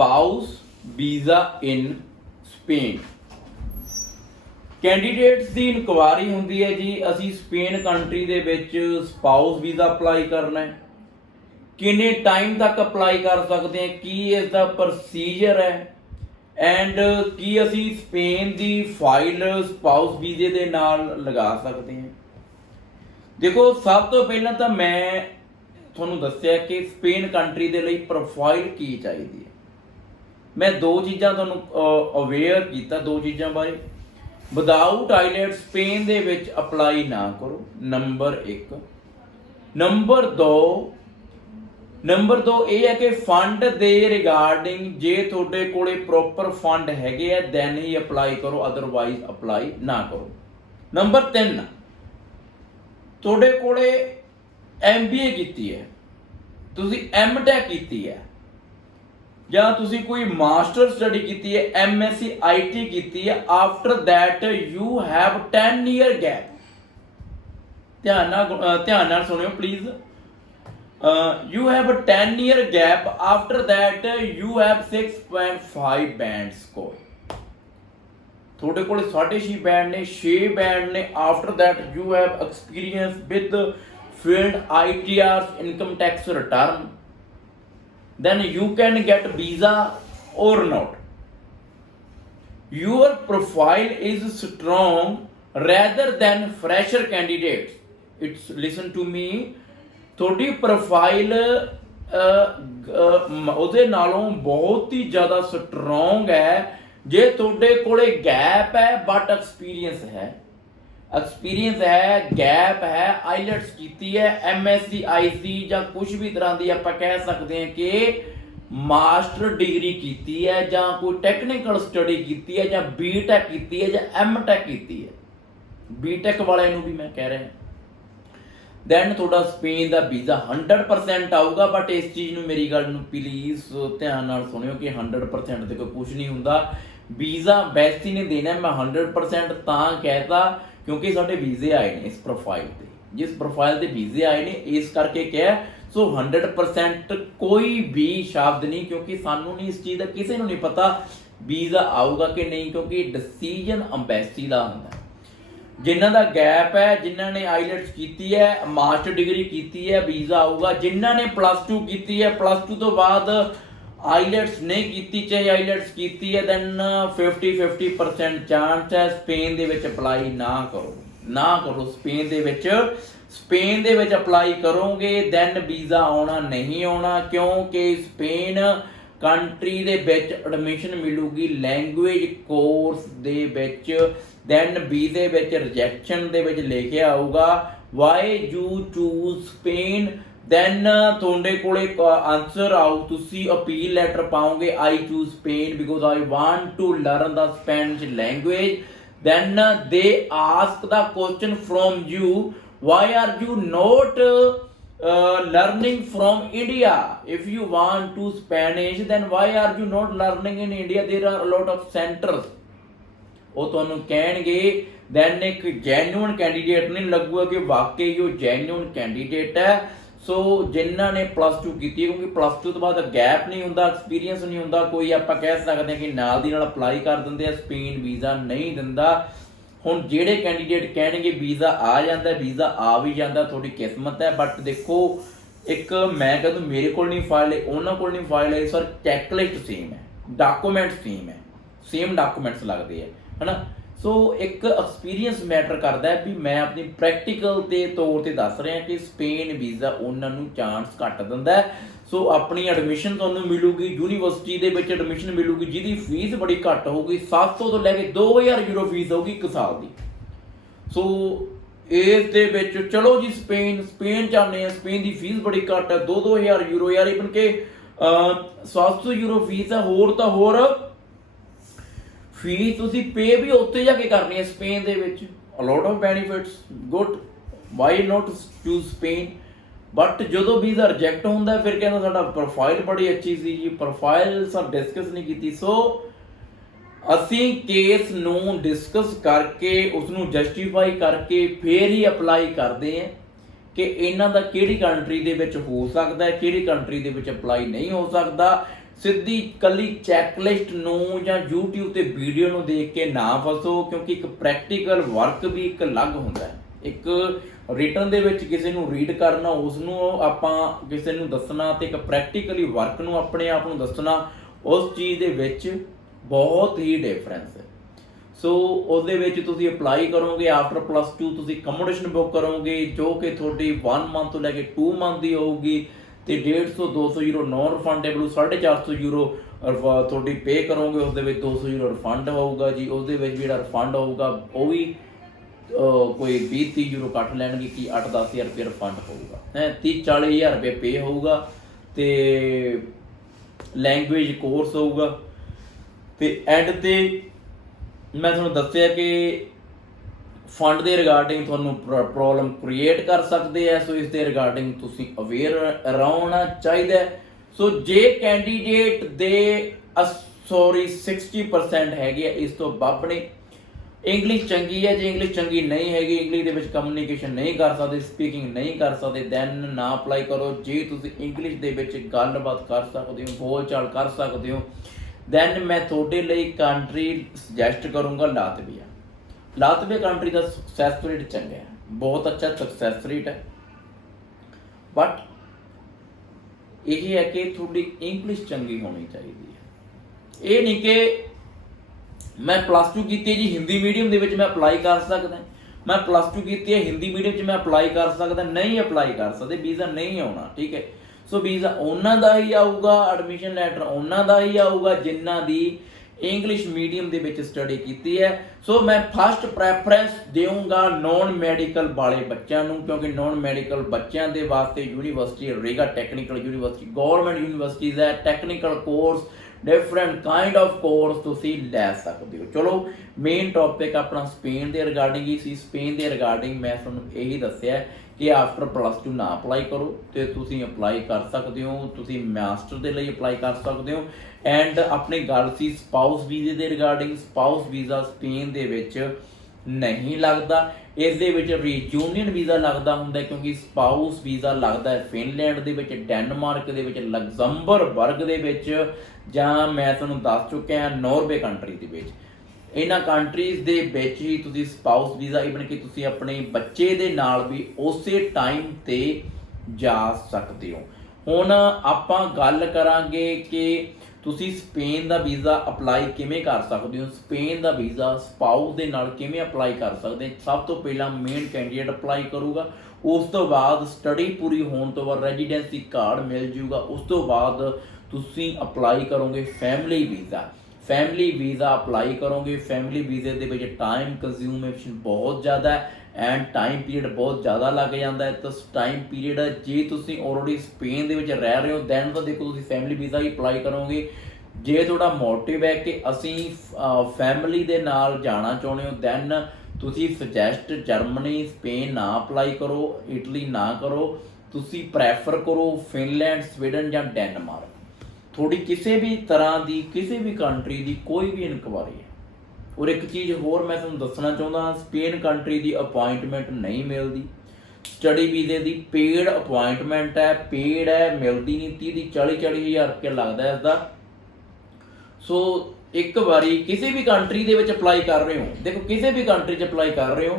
Spouse visa in Spain. Candidates ਦੀ inquiry ਹੁੰਦੀ ਹੈ ਜੀ ਅਸੀਂ ਸਪੇਨ ਕੰਟਰੀ ਦੇ ਵਿੱਚ ਸਪਾਊਸ ਵੀਜ਼ਾ ਅਪਲਾਈ ਕਰਨਾ ਹੈ, ਕਿੰਨੇ ਟਾਈਮ ਤੱਕ ਅਪਲਾਈ ਕਰ ਸਕਦੇ ਹਾਂ, ਕੀ ਇਸ ਦਾ ਪ੍ਰੋਸੀਜਰ ਹੈ ਐਂਡ ਕੀ ਅਸੀਂ ਸਪੇਨ ਦੀ ਫਾਈਲ ਸਪਾਊਸ ਵੀਜ਼ੇ ਦੇ ਨਾਲ ਲਗਾ ਸਕਦੇ ਹਾਂ। ਦੇਖੋ ਸਭ ਤੋਂ ਪਹਿਲਾਂ ਤਾਂ ਮੈਂ ਤੁਹਾਨੂੰ ਦੱਸਿਆ ਕਿ ਸਪੇਨ ਕੰਟਰੀ ਦੇ ਲਈ ਪ੍ਰੋਫਾਈਲ ਕੀ ਚਾਹੀਦੀ ਹੈ। ਮੈਂ ਦੋ ਚੀਜ਼ਾਂ ਤੁਹਾਨੂੰ ਅਵੇਅਰ ਕੀਤਾ, ਦੋ ਚੀਜ਼ਾਂ ਬਾਰੇ। ਵਿਦਾਊਟ ਆਈਲੈਟ ਸਪੇਨ ਦੇ ਵਿੱਚ ਅਪਲਾਈ ਨਾ ਕਰੋ, ਨੰਬਰ 1। ਨੰਬਰ 2 ਇਹ ਹੈ ਕਿ ਫੰਡ ਦੇ ਰਿਗਾਰਡਿੰਗ ਜੇ ਤੁਹਾਡੇ ਕੋਲੇ ਪ੍ਰੋਪਰ ਫੰਡ ਹੈਗੇ ਆ ਦੈਨ ਹੀ ਅਪਲਾਈ ਕਰੋ, ਅਦਰਵਾਈਜ਼ ਅਪਲਾਈ ਨਾ ਕਰੋ। ਨੰਬਰ 3 ਤੁਹਾਡੇ ਕੋਲੇ MBA ਕੀਤੀ ਹੈ, ਤੁਸੀਂ MTech ਕੀਤੀ ਹੈ, ਜਾਂ ਤੁਸੀਂ ਕੋਈ ਮਾਸਟਰ ਸਟੱਡੀ ਕੀਤੀ ਹੈ, MSc IT ਕੀਤੀ ਹੈ, after that you have 10 year gap. ਧਿਆਨ ਨਾਲ ਸੁਣਿਓ please. you have a 10 year gap, after that you have 6.5 band score। ਤੁਹਾਡੇ ਕੋਲ 6.5 ਬੈਂਡ ਨੇ, 6 ਬੈਂਡ ਨੇ। After that you have experience with field ITR income tax return, then you can get visa or not. Your profile is strong rather than fresher candidates. It's listen to me, ਤੁਹਾਡੀ profile ਉਹਦੇ ਨਾਲੋਂ ਬਹੁਤ ਹੀ ਜ਼ਿਆਦਾ strong ਹੈ ਜੇ ਤੁਹਾਡੇ ਕੋਲੇ gap ਹੈ ਬਟ ਐਕਸਪੀਰੀਅੰਸ ਹੈ, ਗੈਪ ਹੈ, ਆਈਲੈਟਸ ਕੀਤੀ ਹੈ, MSc IC ਜਾਂ ਕੁਝ ਵੀ ਤਰ੍ਹਾਂ ਦੀ ਆਪਾਂ ਕਹਿ ਸਕਦੇ ਹਾਂ ਕਿ ਮਾਸਟਰ ਡਿਗਰੀ ਕੀਤੀ ਹੈ, ਜਾਂ ਕੋਈ ਟੈਕਨੀਕਲ ਸਟੱਡੀ ਕੀਤੀ ਹੈ, ਜਾਂ BTech ਕੀਤੀ ਹੈ, ਜਾਂ MTech ਕੀਤੀ ਹੈ। BTech ਵਾਲਿਆਂ ਨੂੰ ਵੀ ਮੈਂ ਕਹਿ ਰਿਹਾ, ਦੈਨ ਤੁਹਾਡਾ ਸਪੇਨ ਦਾ ਵੀਜ਼ਾ 100% ਆਊਗਾ। ਬਟ ਇਸ ਚੀਜ਼ ਨੂੰ, ਮੇਰੀ ਗੱਲ ਨੂੰ ਪਲੀਜ਼ ਧਿਆਨ ਨਾਲ ਸੁਣਿਓ ਕਿ 100% ਤੇ ਕੋਈ ਕੁਝ ਨਹੀਂ ਹੁੰਦਾ। ਵੀਜ਼ਾ ਵੈਸੇ ਨੇ ਦੇਣਾ, ਮੈਂ 100% ਤਾਂ ਕਹਿਤਾ ਕਿਉਂਕਿ ਸਾਡੇ ਵੀਜ਼ੇ ਆਏ ਨੇ ਇਸ ਪ੍ਰੋਫਾਈਲ ਤੇ, ਜਿਸ ਪ੍ਰੋਫਾਈਲ ਤੇ ਵੀਜ਼ੇ ਆਏ ਨੇ ਇਸ ਕਰਕੇ ਕਿਹਾ। ਸੋ 100% ਕੋਈ ਵੀ ਸ਼ਬਦ ਨਹੀਂ, ਕਿਉਂਕਿ ਸਾਨੂੰ ਨਹੀਂ ਇਸ ਚੀਜ਼ ਦਾ, ਕਿਸੇ ਨੂੰ ਨਹੀਂ ਪਤਾ ਵੀਜ਼ਾ ਆਊਗਾ ਕਿ ਨਹੀਂ, ਕਿਉਂਕਿ ਡਿਸੀਜਨ ਅੰਬੈਸੀ ਦਾ ਹੁੰਦਾ। ਜਿਨ੍ਹਾਂ ਦਾ ਗੈਪ ਹੈ, ਜਿਨ੍ਹਾਂ ਨੇ ਆਈਲੈਟਸ ਕੀਤੀ ਹੈ, ਮਾਸਟਰ ਡਿਗਰੀ ਕੀਤੀ ਹੈ, ਵੀਜ਼ਾ ਆਊਗਾ। ਜਿਨ੍ਹਾਂ ਨੇ +2 ਕੀਤੀ ਹੈ, +2 ਤੋਂ ਬਾਅਦ ਆਈਲੈਟਸ ਨਹੀਂ ਕੀਤੀ, ਚਾਹੇ ਆਈਲੈਟਸ ਕੀਤੀ ਹੈ, ਦੈਨ 50% ਚਾਂਸ ਹੈ ਸਪੇਨ ਦੇ ਵਿੱਚ ਅਪਲਾਈ ਨਾ ਕਰੋ। ਸਪੇਨ ਦੇ ਵਿੱਚ ਅਪਲਾਈ ਕਰੋਗੇ ਦੈਨ ਵੀਜ਼ਾ ਆਉਣਾ ਨਹੀਂ ਆਉਣਾ, ਕਿਉਂਕਿ ਸਪੇਨ ਕੰਟਰੀ ਦੇ ਵਿੱਚ ਐਡਮਿਸ਼ਨ ਮਿਲੂਗੀ ਲੈਂਗੁਏਜ ਕੋਰਸ ਦੇ ਵਿੱਚ, ਦੈਨ ਵੀਜ਼ੇ ਵਿੱਚ ਰਿਜੈਕਸ਼ਨ ਦੇ ਵਿੱਚ ਲਿਖਿਆ ਆਊਗਾ why you choose Spain, then ਤੁਹਾਡੇ ਕੋਲੇ ਆਨਸਰ ਆਊ, ਤੁਸੀਂ ਅਪੀਲ ਲੈਟਰ ਪਾਓਗੇ I choose Spain because I want to learn the Spanish language. Then they ask the question from you, why are you not learning from India? If you want to Spanish, then why are you not learning in India? There are a lot of centers। ਉਹ ਤੁਹਾਨੂੰ ਕਹਿਣਗੇ, then ਇੱਕ genuine candidate ਨਹੀਂ ਲੱਗੂਗਾ ਕਿ ਵਾਕਈ ਉਹ genuine candidate ਹੈ। ਸੋ ਜਿਨ੍ਹਾਂ ਨੇ +2 ਕੀਤੀ, ਕਿਉਂਕਿ +2 ਤੋਂ ਬਾਅਦ ਗੈਪ ਨਹੀਂ ਹੁੰਦਾ, ਐਕਸਪੀਰੀਅੰਸ ਨਹੀਂ ਹੁੰਦਾ ਕੋਈ, ਆਪਾਂ ਕਹਿ ਸਕਦੇ ਹਾਂ ਕਿ ਨਾਲ ਦੀ ਨਾਲ ਅਪਲਾਈ ਕਰ ਦਿੰਦੇ ਆ, ਸਪੇਨ ਵੀਜ਼ਾ ਨਹੀਂ ਦਿੰਦਾ। ਹੁਣ ਜਿਹੜੇ ਕੈਂਡੀਡੇਟ ਕਹਿਣਗੇ ਵੀਜ਼ਾ ਆ ਜਾਂਦਾ, ਵੀਜ਼ਾ ਆ ਵੀ ਜਾਂਦਾ, ਤੁਹਾਡੀ ਕਿਸਮਤ ਹੈ। ਬਟ ਦੇਖੋ, ਇੱਕ ਮੈਂ ਕਹਿੰਦਾ ਮੇਰੇ ਕੋਲ ਨਹੀਂ ਫਾਈਲ ਹੈ, ਉਹਨਾਂ ਕੋਲ ਨਹੀਂ ਫਾਈਲ ਹੈ, ਸਰ ਚੈੱਕਲਿਸਟ ਸੇਮ ਹੈ, ਡਾਕੂਮੈਂਟ ਸੇਮ ਹੈ, ਸੇਮ ਡਾਕੂਮੈਂਟਸ ਲੱਗਦੇ ਹੈ ਨਾ। ਸੋ ਇੱਕ ਐਕਸਪੀਰੀਅੰਸ ਮੈਟਰ ਕਰਦਾ ਹੈ ਵੀ ਮੈਂ ਆਪਣੀ ਪ੍ਰੈਕਟੀਕਲ ਦੇ ਤੌਰ ਤੇ ਦੱਸ ਰਿਹਾ ਕਿ ਸਪੇਨ ਵੀਜ਼ਾ ਉਹਨਾਂ ਨੂੰ ਚਾਂਸ ਘੱਟ ਦਿੰਦਾ ਹੈ। ਸੋ ਆਪਣੀ ਐਡਮਿਸ਼ਨ ਤੁਹਾਨੂੰ ਮਿਲੂਗੀ, ਯੂਨੀਵਰਸਿਟੀ ਦੇ ਵਿੱਚ ਐਡਮਿਸ਼ਨ ਮਿਲੂਗੀ ਜਿਹਦੀ ਫੀਸ ਬੜੀ ਘੱਟ ਹੋਊਗੀ, 700 ਤੋਂ ਲੈ ਕੇ 2000 ਯੂਰੋ ਫੀਸ ਹੋਊਗੀ 1 ਸਾਲ ਦੀ। ਸੋ ਇਸ ਦੇ ਵਿੱਚ ਚਲੋ ਜੀ ਸਪੇਨ ਚਾਹੁੰਦੇ ਆ, ਸਪੇਨ ਦੀ ਫੀਸ ਬੜੀ ਘੱਟ ਹੈ, 2-2000 ਯੂਰੋ, ਯਾਰ ਇਵਨ ਕਿ 700 ਯੂਰੋ ਫੀਸ ਹੈ। ਹੋਰ ਤਾਂ ਹੋਰ ਫੀਸ ਤੁਸੀਂ ਪੇ ਵੀ ਉੱਥੇ ਜਾ ਕੇ ਕਰਨੀ ਹੈ ਸਪੇਨ ਦੇ ਵਿੱਚ। A lot of benefits, good, why not choose Spain. But ਜਦੋਂ ਵੀਜ਼ਾ ਰਿਜੈਕਟ ਹੁੰਦਾ ਫਿਰ ਕਹਿੰਦਾ ਸਾਡਾ ਪ੍ਰੋਫਾਈਲ ਬੜੀ ਅੱਛੀ ਸੀ ਜੀ, ਪ੍ਰੋਫਾਈਲ ਸਰ ਡਿਸਕਸ ਨਹੀਂ ਕੀਤੀ। ਸੋ ਅਸੀਂ ਕੇਸ ਨੂੰ ਡਿਸਕਸ ਕਰਕੇ ਉਸ ਨੂੰ ਜਸਟੀਫਾਈ ਕਰਕੇ ਫਿਰ ਹੀ ਅਪਲਾਈ ਕਰਦੇ ਹਾਂ ਕਿ ਇਹਨਾਂ ਦਾ ਕਿਹੜੀ ਕੰਟਰੀ ਦੇ ਵਿੱਚ ਹੋ ਸਕਦਾ ਹੈ, ਕਿਹੜੀ ਕੰਟਰੀ ਦੇ ਵਿੱਚ ਅਪਲਾਈ ਨਹੀਂ ਹੋ ਸਕਦਾ। ਸਿੱਧੀ ਕੱਲੀ ਚੈੱਕਲਿਸਟ ਨੂੰ ਜਾਂ YouTube ਤੇ ਵੀਡੀਓ ਨੂੰ ਦੇਖ ਕੇ ਨਾ ਫਸੋ, ਕਿਉਂਕਿ ਇੱਕ ਪ੍ਰੈਕਟੀਕਲ ਵਰਕ ਵੀ ਇੱਕ ਅਲੱਗ ਹੁੰਦਾ ਹੈ। ਇੱਕ ਰਿਟਨ ਦੇ ਵਿੱਚ ਕਿਸੇ ਨੂੰ ਰੀਡ ਕਰਨਾ, ਉਸ ਨੂੰ ਆਪਾਂ ਕਿਸੇ ਨੂੰ ਦੱਸਣਾ, ਤੇ ਇੱਕ ਪ੍ਰੈਕਟੀਕਲੀ ਵਰਕ ਨੂੰ ਆਪਣੇ ਆਪ ਨੂੰ ਦੱਸਣਾ, ਉਸ ਚੀਜ਼ ਦੇ ਵਿੱਚ ਬਹੁਤ ਹੀ ਡਿਫਰੈਂਸ ਹੈ। ਸੋ ਉਹਦੇ ਵਿੱਚ ਤੁਸੀਂ ਅਪਲਾਈ ਕਰੋਗੇ ਆਫਟਰ +2 ਤੁਸੀਂ ਅਕੋਮੋਡੇਸ਼ਨ ਬੁੱਕ ਕਰੋਗੇ, ਜੋ ਕਿ ਤੁਹਾਡੀ 1 ਮੰਥ ਤੋਂ ਲੈ ਕੇ 2 ਮੰਥ ਦੀ ਹੋਊਗੀ, ਤੇ 150-200 ਯੂਰੋ ਨॉन ਰਿਫੰਡੇਬਲ, 450 ਯੂਰੋ ਤੁਹਾਡੀ ਪੇ ਕਰੋਗੇ, ਉਸ ਦੇ ਵਿੱਚ 200 ਯੂਰੋ ਰਿਫੰਡ ਹੋਊਗਾ ਜੀ। ਉਹਦੇ ਵਿੱਚ ਜਿਹੜਾ ਰਿਫੰਡ ਹੋਊਗਾ ਉਹ ਵੀ ਕੋਈ 20-30 ਯੂਰੋ ਕੱਟ ਲੈਣਗੇ, ਕਿ 8-10 ਹਜ਼ਾਰ ਰੁਪਏ ਰਿਫੰਡ ਹੋਊਗਾ, 30-40 ਹਜ਼ਾਰ ਰੁਪਏ ਪੇ ਹੋਊਗਾ, ਤੇ ਲੈਂਗੁਏਜ ਕੋਰਸ ਹੋਊਗਾ। ਤੇ ਐਂਡ ਤੇ ਮੈਂ ਤੁਹਾਨੂੰ ਦੱਸਿਆ ਕਿ ਫੰਡ ਦੇ ਰਿਗਾਰਡਿੰਗ ਤੁਹਾਨੂੰ ਪ੍ਰੋਬਲਮ ਕ੍ਰੀਏਟ ਕਰ ਸਕਦੇ ਆ, ਸੋ ਇਸ ਦੇ ਰਿਗਾਰਡਿੰਗ ਤੁਸੀਂ ਅਵੇਅਰ ਰਹਿਣਾ ਚਾਹੀਦਾ। ਸੋ ਜੇ ਕੈਂਡੀਡੇਟ ਦੇ 60% ਹੈਗੇ ਆ, ਇਸ ਤੋਂ ਵੱਧ ਨੇ। ਇੰਗਲਿਸ਼ ਚੰਗੀ ਹੈ, ਜੇ ਇੰਗਲਿਸ਼ ਚੰਗੀ ਨਹੀਂ ਹੈਗੀ, ਇੰਗਲਿਸ਼ ਦੇ ਵਿੱਚ ਕਮਿਊਨੀਕੇਸ਼ਨ ਨਹੀਂ ਕਰ ਸਕਦੇ, ਸਪੀਕਿੰਗ ਨਹੀਂ ਕਰ ਸਕਦੇ, ਦੈਨ ਨਾ ਅਪਲਾਈ ਕਰੋ। ਜੇ ਤੁਸੀਂ ਇੰਗਲਿਸ਼ ਦੇ ਵਿੱਚ ਗੱਲਬਾਤ ਕਰ ਸਕਦੇ ਹੋ, ਬੋਲ ਚਾਲ ਕਰ ਸਕਦੇ ਹੋ, ਦੈਨ ਮੈਂ ਤੁਹਾਡੇ ਲਈ ਕੰਟਰੀ ਸੁਜੈਸਟ ਕਰੂੰਗਾ ਲਾਤਵੀਆ। ਲਾਤਵੀਆ ਕੰਟਰੀ ਦਾ ਸਕਸੈਸ ਰੇਟ ਚੰਗਾ ਹੈ, ਬਹੁਤ ਅੱਛਾ ਸਕਸੈਸ ਰੇਟ ਹੈ, ਬਟ ਇਹ ਹੈ ਕਿ ਤੁਹਾਡੀ ਇੰਗਲਿਸ਼ ਚੰਗੀ ਹੋਣੀ ਚਾਹੀਦੀ ਹੈ। ਇਹ ਨਹੀਂ ਕਿ ਮੈਂ +2 ਕੀਤੀ ਜੀ ਹਿੰਦੀ ਮੀਡੀਅਮ ਦੇ ਵਿੱਚ ਮੈਂ ਅਪਲਾਈ ਕਰ ਸਕਦਾ, ਮੈਂ +2 ਕੀਤੀ ਹੈ ਹਿੰਦੀ ਮੀਡੀਅਮ 'ਚ ਮੈਂ ਅਪਲਾਈ ਕਰ ਸਕਦਾ, ਨਹੀਂ ਅਪਲਾਈ ਕਰ ਸਕਦੇ, ਵੀਜ਼ਾ ਨਹੀਂ ਆਉਣਾ, ਠੀਕ ਹੈ। ਸੋ ਵੀਜ਼ਾ ਉਹਨਾਂ ਦਾ ਹੀ ਆਊਗਾ, ਐਡਮਿਸ਼ਨ ਲੈਟਰ ਉਹਨਾਂ ਦਾ ਹੀ ਆਊਗਾ ਜਿਨ੍ਹਾਂ ਦੀ ਇੰਗਲਿਸ਼ ਮੀਡੀਅਮ ਦੇ ਵਿੱਚ ਸਟੱਡੀ ਕੀਤੀ ਹੈ। ਸੋ ਮੈਂ ਫਸਟ ਪ੍ਰੈਫਰੈਂਸ ਦੇਵਾਂਗਾ ਨੌਨ ਮੈਡੀਕਲ ਵਾਲੇ ਬੱਚਿਆਂ ਨੂੰ, ਕਿਉਂਕਿ ਨੌਨ ਮੈਡੀਕਲ ਬੱਚਿਆਂ ਦੇ ਵਾਸਤੇ ਯੂਨੀਵਰਸਿਟੀ ਰਹੇਗਾ ਟੈਕਨੀਕਲ ਯੂਨੀਵਰਸਿਟੀ, ਗਵਰਨਮੈਂਟ ਯੂਨੀਵਰਸਿਟੀਜ਼ ਹੈ, technical course, different kind of course ਤੁਸੀਂ ਲੈ ਸਕਦੇ ਹੋ। ਚਲੋ ਮੇਨ ਟੌਪਿਕ ਆਪਣਾ ਸਪੇਨ ਦੇ ਰਿਗਾਰਡਿੰਗ ਹੀ ਸੀ। ਸਪੇਨ ਦੇ ਰਿਗਾਰਡਿੰਗ ਮੈਂ ਤੁਹਾਨੂੰ ਇਹੀ ਦੱਸਿਆ ਕਿ ਆਫਟਰ +2 ਨਾ ਅਪਲਾਈ ਕਰੋ, ਤੇ ਤੁਸੀਂ ਅਪਲਾਈ ਕਰ ਸਕਦੇ ਹੋ, ਤੁਸੀਂ ਮਾਸਟਰ ਦੇ ਲਈ ਅਪਲਾਈ ਕਰ ਸਕਦੇ ਹੋ। ਐਂਡ ਆਪਣੀ ਗੱਲ ਸੀ ਸਪਾਊਸ ਵੀਜ਼ੇ ਦੇ ਰਿਗਾਰਡਿੰਗ। ਸਪਾਊਸ ਵੀਜ਼ਾ ਸਪੇਨ ਦੇ ਵਿੱਚ ਨਹੀਂ ਲੱਗਦਾ, ਇਸ ਦੇ ਵਿੱਚ ਰੀਯੂਨੀਅਨ ਵੀਜ਼ਾ ਲੱਗਦਾ ਹੁੰਦਾ, ਕਿਉਂਕਿ ਸਪਾਊਸ ਵੀਜ਼ਾ ਲੱਗਦਾ ਹੈ ਫਿਨਲੈਂਡ ਦੇ ਵਿੱਚ, ਡੈਨਮਾਰਕ ਦੇ ਵਿੱਚ, ਲਗਜ਼ਮਬਰਗ ਦੇ ਵਿੱਚ, ਜਾਂ ਮੈਂ ਤੁਹਾਨੂੰ ਦੱਸ ਚੁੱਕਿਆ ਨਾਰਵੇ ਕੰਟਰੀ ਦੇ ਵਿੱਚ। ਇਹਨਾਂ ਕੰਟਰੀਜ਼ ਦੇ ਵਿੱਚ ਹੀ ਤੁਸੀਂ ਸਪਾਊਸ ਵੀਜ਼ਾ, ਇਵਨ ਕਿ ਤੁਸੀਂ ਆਪਣੇ ਬੱਚੇ ਦੇ ਨਾਲ ਵੀ ਉਸੇ ਟਾਈਮ ਤੇ ਜਾ ਸਕਦੇ ਹੋ। ਹੁਣ ਆਪਾਂ ਗੱਲ ਕਰਾਂਗੇ ਕਿ ਤੁਸੀਂ ਸਪੇਨ ਦਾ ਵੀਜ਼ਾ ਅਪਲਾਈ ਕਿਵੇਂ ਕਰ ਸਕਦੇ ਹੋ, ਸਪੇਨ ਦਾ ਵੀਜ਼ਾ ਸਪਾਊਸ ਦੇ ਨਾਲ ਕਿਵੇਂ ਅਪਲਾਈ ਕਰ ਸਕਦੇ। ਸਭ ਤੋਂ ਪਹਿਲਾਂ ਮੇਨ ਕੈਂਡੀਡੇਟ ਅਪਲਾਈ ਕਰੂਗਾ, ਉਸ ਤੋਂ ਬਾਅਦ ਸਟੱਡੀ ਪੂਰੀ ਹੋਣ ਤੋਂ ਬਾਅਦ ਰੈਜ਼ੀਡੈਂਸੀ ਕਾਰਡ ਮਿਲ ਜੂਗਾ, ਉਸ ਤੋਂ ਬਾਅਦ ਤੁਸੀਂ ਅਪਲਾਈ ਕਰੋਗੇ family visa. Family visa apply ਕਰੋਗੇ, ਫੈਮਿਲੀ ਵੀਜ਼ੇ ਦੇ ਵਿੱਚ ਟਾਈਮ ਕੰਜ਼ਿਊਮੇਸ਼ਨ ਬਹੁਤ ਜ਼ਿਆਦਾ ਹੈ ਐਂਡ ਟਾਈਮ ਪੀਰੀਅਡ ਬਹੁਤ ਜ਼ਿਆਦਾ ਲੱਗ ਜਾਂਦਾ ਹੈ। ਤਾਂ ਟਾਈਮ ਪੀਰੀਅਡ ਜੇ ਤੁਸੀਂ ਆਲਰੇਡੀ ਸਪੇਨ ਦੇ ਵਿੱਚ ਰਹਿ ਰਹੇ ਹੋ ਦੈਨ ਤਾਂ ਦੇਖੋ ਤੁਸੀਂ ਫੈਮਿਲੀ ਵੀਜ਼ਾ ਹੀ ਅਪਲਾਈ ਕਰੋਗੇ। ਜੇ ਤੁਹਾਡਾ ਮੋਟਿਵ ਹੈ ਕਿ ਅਸੀਂ ਫੈਮਿਲੀ ਦੇ ਨਾਲ ਜਾਣਾ ਚਾਹੁੰਦੇ ਹੋ ਦੈਨ ਤੁਸੀਂ ਸੁਜੈਸਟ ਜਰਮਨੀ ਸਪੇਨ ਨਾ ਅਪਲਾਈ ਕਰੋ, ਇਟਲੀ ਨਾ ਕਰੋ, ਤੁਸੀਂ ਪ੍ਰੈਫਰ ਕਰੋ ਫਿਨਲੈਂਡ, ਸਵੀਡਨ ਜਾਂ ਡੈਨਮਾਰਕ। ਤੁਹਾਡੀ ਕਿਸੇ ਵੀ ਤਰ੍ਹਾਂ ਦੀ ਕਿਸੇ ਵੀ ਕੰਟਰੀ ਦੀ ਕੋਈ ਵੀ ਇਨਕੁਆਰੀ ਹੈ। ਔਰ ਇੱਕ ਚੀਜ਼ ਹੋਰ ਮੈਂ ਤੁਹਾਨੂੰ ਦੱਸਣਾ ਚਾਹੁੰਦਾ, ਸਪੇਨ ਕੰਟਰੀ ਦੀ ਅਪੁਆਇੰਟਮੈਂਟ ਨਹੀਂ ਮਿਲਦੀ। ਸਟੱਡੀ ਵੀਜ਼ੇ ਦੀ ਪੇਡ ਅਪੁਆਇੰਟਮੈਂਟ ਹੈ, ਪੇਡ ਹੈ, ਮਿਲਦੀ ਨਹੀਂ। 30-40 ਹਜ਼ਾਰ ਰੁਪਇਆ ਲੱਗਦਾ ਇਸ ਦਾ। ਸੋ ਇੱਕ ਵਾਰੀ ਕਿਸੇ ਵੀ ਕੰਟਰੀ ਦੇ ਵਿੱਚ ਅਪਲਾਈ ਕਰ ਰਹੇ ਹੋ, ਦੇਖੋ ਕਿਸੇ ਵੀ ਕੰਟਰੀ 'ਚ ਅਪਲਾਈ ਕਰ ਰਹੇ ਹੋ,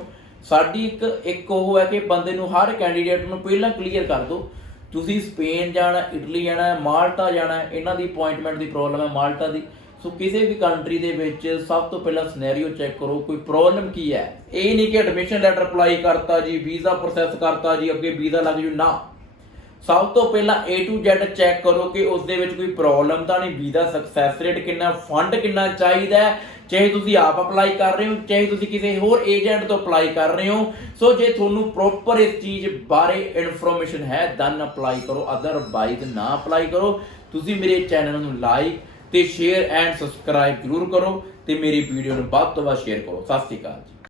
ਸਾਡੀ ਇੱਕ ਉਹ ਹੈ ਕਿ ਬੰਦੇ ਨੂੰ ਹਰ ਕੈਂਡੀਡੇਟ ਨੂੰ ਪਹਿਲਾਂ ਕਲੀਅਰ ਕਰ ਦਿਓ ਤੁਸੀਂ ਸਪੇਨ ਜਾਣਾ, ਇਟਲੀ ਜਾਣਾ, ਮਾਲਟਾ ਜਾਣਾ, ਇਹਨਾਂ ਦੀ ਅਪੁਆਇੰਟਮੈਂਟ ਦੀ ਪ੍ਰੋਬਲਮ ਹੈ ਮਾਲਟਾ ਦੀ। ਸੋ ਕਿਸੇ ਵੀ ਕੰਟਰੀ ਦੇ ਵਿੱਚ ਸਭ ਤੋਂ ਪਹਿਲਾਂ ਸਿਨੈਰੀਓ ਚੈੱਕ ਕਰੋ ਕੋਈ ਪ੍ਰੋਬਲਮ ਕੀ ਹੈ। ਇਹ ਨਹੀਂ ਕਿ ਐਡਮਿਸ਼ਨ ਲੈਟਰ ਅਪਲਾਈ ਕਰਤਾ ਜੀ, ਵੀਜ਼ਾ ਪ੍ਰੋਸੈਸ ਕਰਤਾ ਜੀ, ਅੱਗੇ ਵੀਜ਼ਾ ਲੱਗ ਜੂ, ਨਾ। ਸਭ ਤੋਂ ਪਹਿਲਾਂ A to Z ਚੈੱਕ ਕਰੋ ਕਿ ਉਸ ਦੇ ਵਿੱਚ ਕੋਈ ਪ੍ਰੋਬਲਮ ਤਾਂ ਨਹੀਂ, ਵੀਜ਼ਾ ਸਕਸੈਸ ਰੇਟ ਕਿੰਨਾ, ਫੰਡ ਕਿੰਨਾ ਚਾਹੀਦਾ, ਚਾਹੇ ਤੁਸੀਂ ਆਪ ਅਪਲਾਈ ਕਰ ਰਹੇ ਹੋ ਚਾਹੇ ਤੁਸੀਂ ਕਿਸੇ ਹੋਰ ਏਜੰਟ ਤੋਂ ਅਪਲਾਈ ਕਰ ਰਹੇ ਹੋ। ਸੋ ਜੇ ਤੁਹਾਨੂੰ ਪ੍ਰੋਪਰ ਇਸ ਚੀਜ਼ ਬਾਰੇ ਇਨਫੋਰਮੇਸ਼ਨ ਹੈ ਦੈਨ ਅਪਲਾਈ ਕਰੋ, ਅਦਰਵਾਈਜ਼ ਨਾ ਅਪਲਾਈ ਕਰੋ। ਤੁਸੀਂ ਮੇਰੇ ਚੈਨਲ ਨੂੰ ਲਾਈਕ ਤੇ ਸ਼ੇਅਰ ਐਂਡ ਸਬਸਕ੍ਰਾਈਬ ਜ਼ਰੂਰ ਕਰੋ ਤੇ ਮੇਰੀ ਵੀਡੀਓ ਨੂੰ ਵੱਧ ਤੋਂ ਵੱਧ ਸ਼ੇਅਰ ਕਰੋ। ਸਤਿ ਸ਼੍ਰੀ ਅਕਾਲ।